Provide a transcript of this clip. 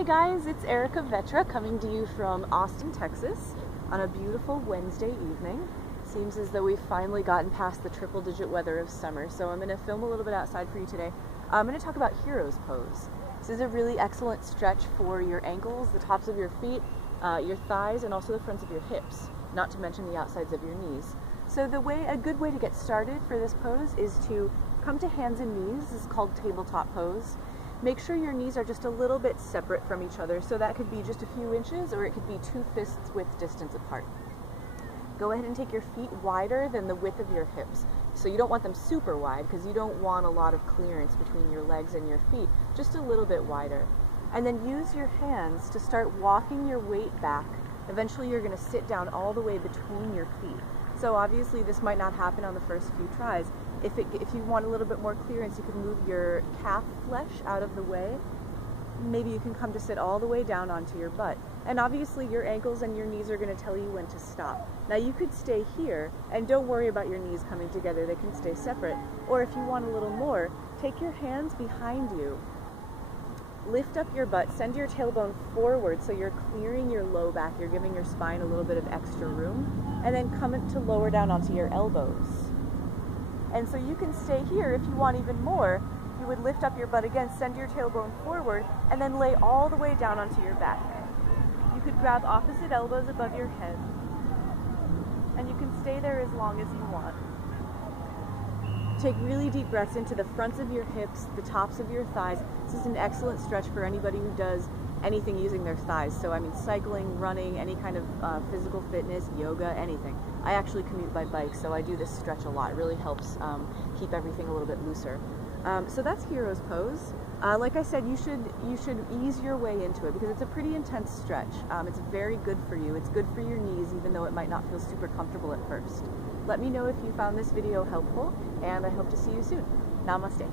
Hey guys, it's Erica Vetra coming to you from Austin, Texas on a beautiful Wednesday evening. Seems as though we've finally gotten past the triple-digit weather of summer, so I'm going to film a little bit outside for you today. I'm going to talk about Hero's Pose. This is a really excellent stretch for your ankles, the tops of your feet, your thighs, and also the fronts of your hips, not to mention the outsides of your knees. So a good way to get started for this pose is to come to hands and knees. This is called tabletop pose. Make sure your knees are just a little bit separate from each other, so that could be just a few inches or it could be 2 fists width distance apart. Go ahead and take your feet wider than the width of your hips. So you don't want them super wide because you don't want a lot of clearance between your legs and your feet, just a little bit wider. And then use your hands to start walking your weight back. Eventually you're going to sit down all the way between your feet. So obviously this might not happen on the first few tries. If you want a little bit more clearance, you can move your calf flesh out of the way. Maybe you can come to sit all the way down onto your butt. And obviously your ankles and your knees are going to tell you when to stop. Now you could stay here and don't worry about your knees coming together, they can stay separate. Or if you want a little more, take your hands behind you. Lift up your butt, send your tailbone forward so you're clearing your low back, you're giving your spine a little bit of extra room, and then come to lower down onto your elbows. And so you can stay here if you want even more. You would lift up your butt again, send your tailbone forward, and then lay all the way down onto your back. You could grab opposite elbows above your head, and you can stay there as long as you want. Take really deep breaths into the fronts of your hips, the tops of your thighs. This is an excellent stretch for anybody who does anything using their thighs. So I mean cycling, running, any kind of physical fitness, yoga, anything. I actually commute by bike, so I do this stretch a lot. It really helps keep everything a little bit looser. So that's Hero's Pose. Like I said, you should ease your way into it because it's a pretty intense stretch. It's very good for you. It's good for your knees, even though it might not feel super comfortable at first. Let me know if you found this video helpful, and I hope to see you soon. Namaste.